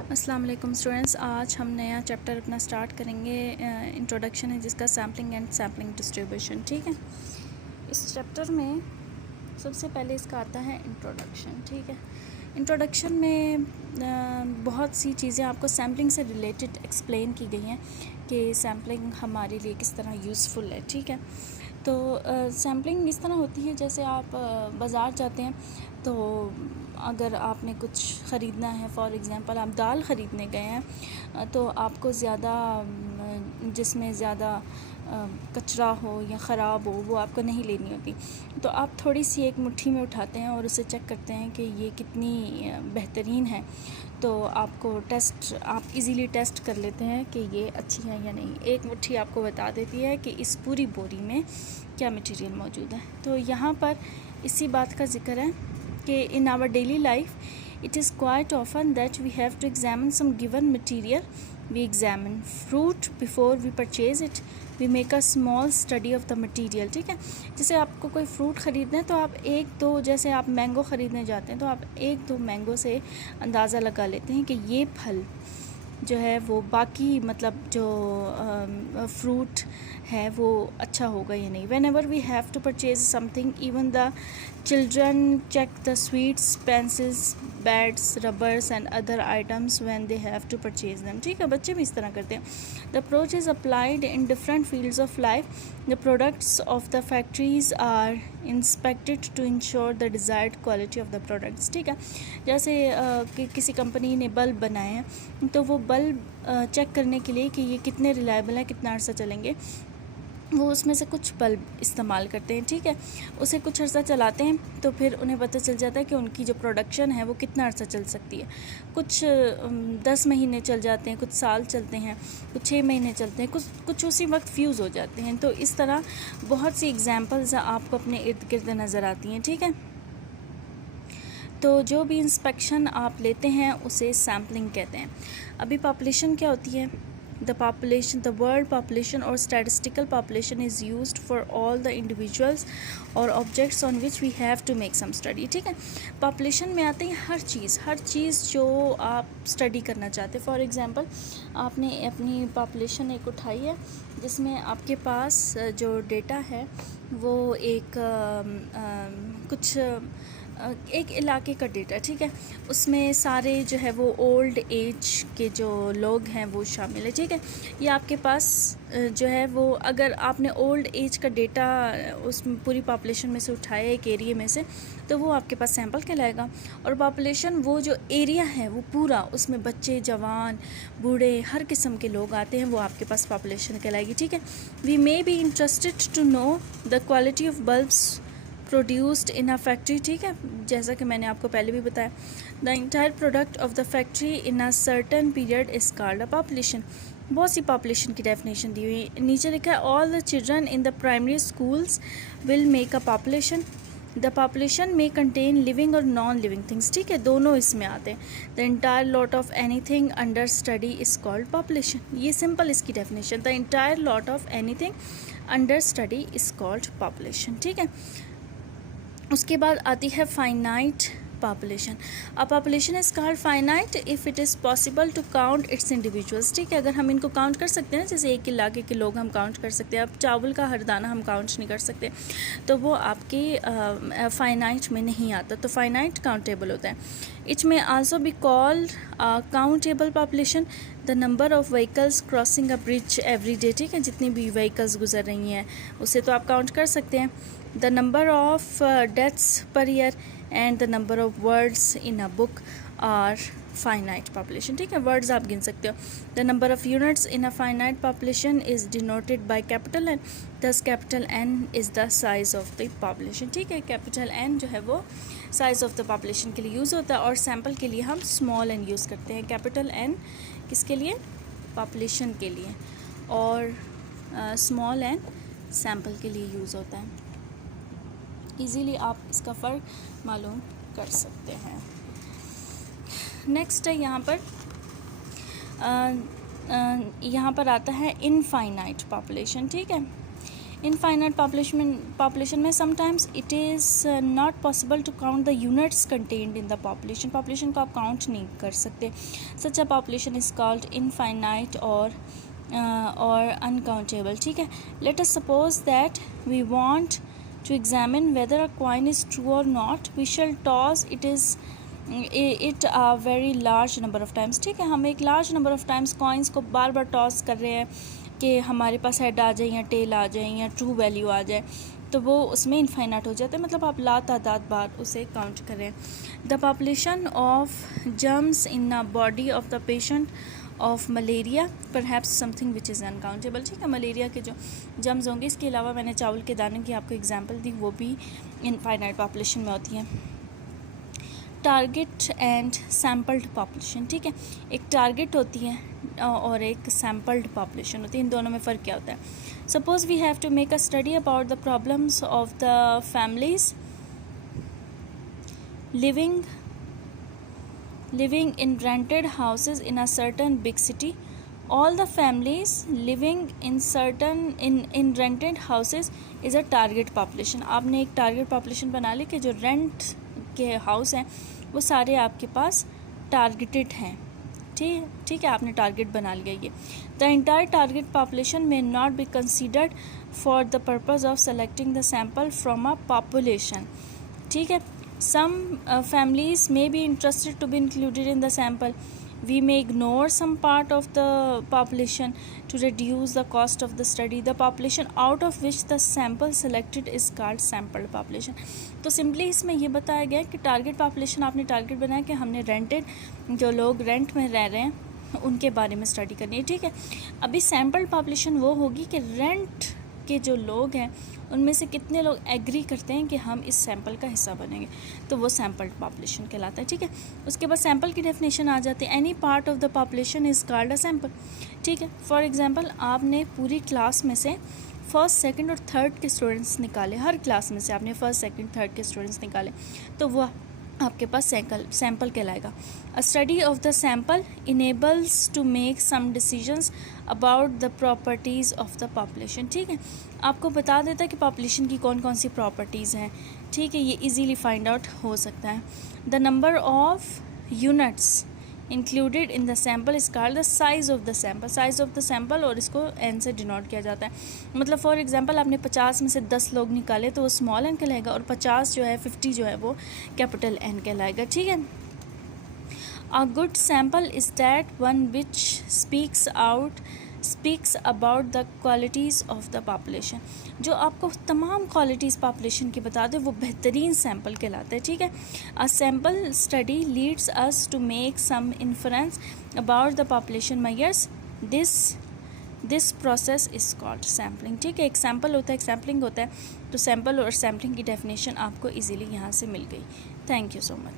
अस्सलाम वालेकुम स्टूडेंट्स, आज हम नया चैप्टर अपना स्टार्ट करेंगे। इंट्रोडक्शन है जिसका सैम्पलिंग एंड सैम्पलिंग डिस्ट्रीब्यूशन। ठीक है, इस चैप्टर में सबसे पहले इसका आता है इंट्रोडक्शन। ठीक है, इंट्रोडक्शन में बहुत सी चीज़ें आपको सैम्पलिंग से रिलेटेड एक्सप्लेन की गई हैं कि सैम्पलिंग हमारे लिए किस तरह यूज़फुल है। ठीक है, तो सैम्पलिंग इस तरह होती है जैसे आप बाज़ार जाते हैं तो अगर आपने कुछ ख़रीदना है, फॉर एग्ज़ाम्पल आप दाल ख़रीदने गए हैं तो आपको ज़्यादा जिसमें ज़्यादा कचरा हो या ख़राब हो वो आपको नहीं लेनी होती, तो आप थोड़ी सी एक मुट्ठी में उठाते हैं और उसे चेक करते हैं कि ये कितनी बेहतरीन है। तो आपको आप इजीली टेस्ट कर लेते हैं कि ये अच्छी है या नहीं। एक मुट्ठी आपको बता देती है कि इस पूरी बोरी में क्या मटेरियल मौजूद है। तो यहाँ पर इसी बात का ज़िक्र है कि in our daily life it is quite often that we have to examine some given material. We examine fruit before we purchase it. We make a small study of the material. ठीक है, जैसे आपको कोई fruit ख़रीदना है तो आप एक दो, जैसे आप मैंगो ख़रीदने जाते हैं तो आप एक दो मैंगो से अंदाज़ा लगा लेते हैं कि ये फल जो है वो बाकी मतलब जो फ्रूट है वो अच्छा होगा या नहीं। Whenever we have to purchase something, even the children check the sweets, pencils, bats, rubbers and other items when they have to purchase them. ठीक है, बच्चे भी इस तरह करते हैं। The approach is applied in different fields of life. The products of the factories are inspected to ensure the desired quality of the products. ठीक है, जैसे कि किसी कंपनी ने बल्ब बनाए हैं तो वो बल्ब चेक करने के लिए कि ये कितने रिलायबल हैं, कितना अर्सा चलेंगे, वो उसमें से कुछ बल्ब इस्तेमाल करते हैं। ठीक है, उसे कुछ अर्सा चलाते हैं तो फिर उन्हें पता चल जाता है कि उनकी जो प्रोडक्शन है वो कितना अर्सा चल सकती है। कुछ 10 महीने चल जाते हैं, कुछ साल चलते हैं, कुछ 6 महीने चलते हैं, कुछ उसी वक्त फ्यूज़ हो जाते हैं। तो इस तरह बहुत सी एग्जांपल्स आपको अपने इर्द गिर्द नज़र आती हैं। ठीक है, तो जो भी इंस्पेक्शन आप लेते हैं उसे सैम्पलिंग कहते हैं। अभी पॉपुलेशन क्या होती है? the world population or statistical population is used for all the individuals or objects on which we have to make some study। ठीक है, पॉपुलेशन में आते हैं हर चीज़ जो आप स्टडी करना चाहते हैं। फॉर एग्ज़ाम्पल आपने अपनी पॉपुलेशन एक उठाई है जिसमें आपके पास जो डेटा है वो कुछ एक इलाके का डेटा। ठीक है, उसमें सारे जो है वो ओल्ड एज के जो लोग हैं वो शामिल है। ठीक है, ये आपके पास जो है वो अगर आपने ओल्ड एज का डेटा उस पूरी पॉपुलेशन में से उठाया एक एरिया में से, तो वो आपके पास सैंपल कहलाएगा। और पॉपुलेशन वो जो एरिया है वो पूरा, उसमें बच्चे, जवान, बूढ़े, हर किस्म के लोग आते हैं, वो आपके पास पॉपुलेशन कहलाएगी। ठीक है, we may be interested to know the quality of bulbs produced in a factory. ठीक है, जैसा कि मैंने आपको पहले भी बताया, the entire product of the factory in a certain period is called a population. बहुत सी पॉपुलेशन की डेफिनेशन दी हुई है। नीचे लिखा है all the children in the primary schools will make a population. The population में कंटेन लिविंग और नॉन लिविंग थिंग्स। ठीक है, दोनों इसमें आते हैं। The entire lot of anything under study is called population. ये सिंपल इसकी definition, the entire lot of anything under study is called population. ठीक है, उसके बाद आती है finite population. A population is called finite if it is possible to count its individuals. ठीक है, अगर हम इनको काउंट कर सकते हैं, जैसे एक इलाके के लोग हम काउंट कर सकते हैं, अब चावल का हर दाना हम काउंट नहीं कर सकते, तो वो आपके फाइनाइट में नहीं आता, तो फाइनाइट काउंटेबल होता है। इट में also be called countable population the number of vehicles crossing a bridge every day. ठीक है, जितनी भी व्हीकल्स गुजर रही हैं उसे तो आप काउंट कर सकते हैं। The number of deaths per year and the number of words in a book are finite population. ठीक है, वर्ड्स आप गिन सकते हो। The number of units in a finite population is denoted by capital N, thus capital N is the size of the population. ठीक है, capital N जो है वो साइज़ ऑफ द पॉपुलेशन के लिए यूज़ होता है और सैम्पल के लिए हम स्मॉल एन यूज़ करते हैं। कैपिटल एन किसके लिए? पॉपुलेशन के लिए, और स्मॉल एन सैम्पल के लिए यूज़ होता है। इजीली आप इसका फ़र्क मालूम कर सकते हैं। नेक्स्ट है यहाँ पर आता है इनफाइनाइट पॉपुलेशन। ठीक है, इनफाइनाइट पॉपुलेशन में sometimes it is not possible to count the units contained in the population को आप काउंट नहीं कर सकते. Such a population is called infinite और अनकाउंटेबल. ठीक है. Let us suppose that we want to examine whether a coin is true or not. We shall toss it a very large number of times. ठीक है. हम एक large number of times coins को बार बार toss कर रहे हैं कि हमारे पास हेड आ जाए या टेल आ जाए या ट्रू वैल्यू आ जाए, तो वो उसमें इनफाइनाइट हो जाता है. मतलब आप लातादाद बार उसे काउंट कर रहे हैं. The population of germs in a body of the patient of malaria perhaps something which is uncountable. ठीक है. मलेरिया के जो जम्स होंगे, इसके अलावा मैंने चावल के दाने की आपको एग्जांपल दी, वो भी इनफाइनाइट पॉपुलेशन में होती हैं. Target and sampled population. ठीक है. एक टारगेट होती है और एक सैम्पल्ड पॉपुलेशन होती है. इन दोनों में फ़र्क क्या होता है? Suppose we have to make a study about the problems of the families living in rented houses in a certain big city. All the families living in rented houses is a target population. आपने एक target population बना ली कि जो rent के house हैं वो सारे आपके पास टारगेटेड हैं. ठीक है. आपने टारगेट बना लिया. ये द इंटायर टारगेट पॉपुलेशन में not be considered for the purpose of selecting the sample from a population. ठीक है. Some families may be interested to be included in the sample. We may ignore some part of the population to reduce the cost of the study. The population out of which the sample selected is called sampled population. तो simply इसमें ये बताया गया कि target population आपने target बनाया कि हमने रेंटेड जो लोग रेंट में रह रहे हैं उनके बारे में स्टडी करनी है. ठीक है. अभी सैम्पल्ड पॉपुलेशन वो होगी कि रेंट के जो लोग हैं उनमें से कितने लोग एग्री करते हैं कि हम इस सैम्पल का हिस्सा बनेंगे, तो वो सैम्पल्ड पॉपुलेशन कहलाता है. ठीक है. उसके बाद सैम्पल की डेफिनेशन आ जाती है. Any part of the population is called a sample. ठीक है. फॉर एग्जांपल आपने पूरी क्लास में से फर्स्ट सेकंड और थर्ड के स्टूडेंट्स निकाले. हर क्लास में से आपने फर्स्ट सेकंड थर्ड के स्टूडेंट्स निकाले, तो वो आपके पास सैम्पल कहलाएगा. A study of the sample enables to make some decisions about the properties of the population. ठीक है. आपको बता देता है कि पॉपुलेशन की कौन कौन सी प्रॉपर्टीज़ हैं. ठीक है. ये इजीली फाइंड आउट हो सकता है. The number of units included in the sample is called the size of the sample, और इसको एन से डिनोट किया जाता है. मतलब फॉर एग्जांपल आपने 50 में से 10 लोग निकाले तो वो स्मॉल एन कहलाएगा, और 50 जो है 50 जो है वो कैपिटल एन कहलाएगा. ठीक है. A good sample is that one which speaks about the qualities of the population. जो आपको तमाम क्वालिटीज़ पॉपुलेशन की बता दे वो बेहतरीन सैम्पल कहलाता है. ठीक है. A sample study leads us to make some inference about the population measures. This process is called sampling. ठीक है. एक सैम्पल होता है, एक सैम्पलिंग होता है. तो सैम्पल और सैम्पलिंग की डेफिनेशन आपको इजीली यहाँ से मिल गई. Thank you so much.